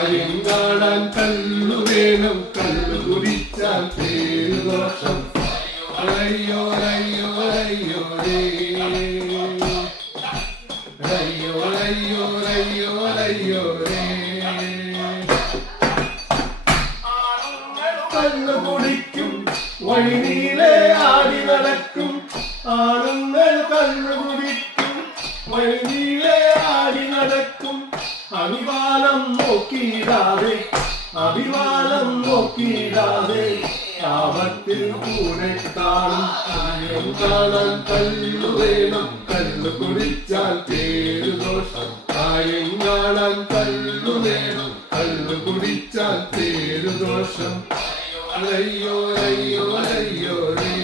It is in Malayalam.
കാര്യം കാണാൻ കല്ലു വേണം, കല്ലു കുടിച്ചാൽ പേരുദോഷം. അയ്യോ അയ്യോ അയ്യോ രേ, അയ്യോ അയ്യോ അയ്യോ അയ്യോ രേ. കല്ലു കുടിക്കും വഴിനീളെ ആടി നടക്കും ആണുങ്ങൾ, കല്ലു കുടിക്കും വഴിനീളെ ആടി നടക്കും. അഭിമാനം നോക്കിയിടാതെ, അഭിമാനം നോക്കിയിടാതെ ആപത്തിൽ കൂടെ കാണും. കാര്യം കാണാൻ കല്ലു വേണം, കല്ലു കുടിച്ചാൽ പേരുദോഷം. കാര്യം കാണാൻ കല്ലു വേണം, കല്ലു കുടിച്ചാൽ പേരുദോഷം. അയ്യോ അയ്യോ അയ്യോ രേ.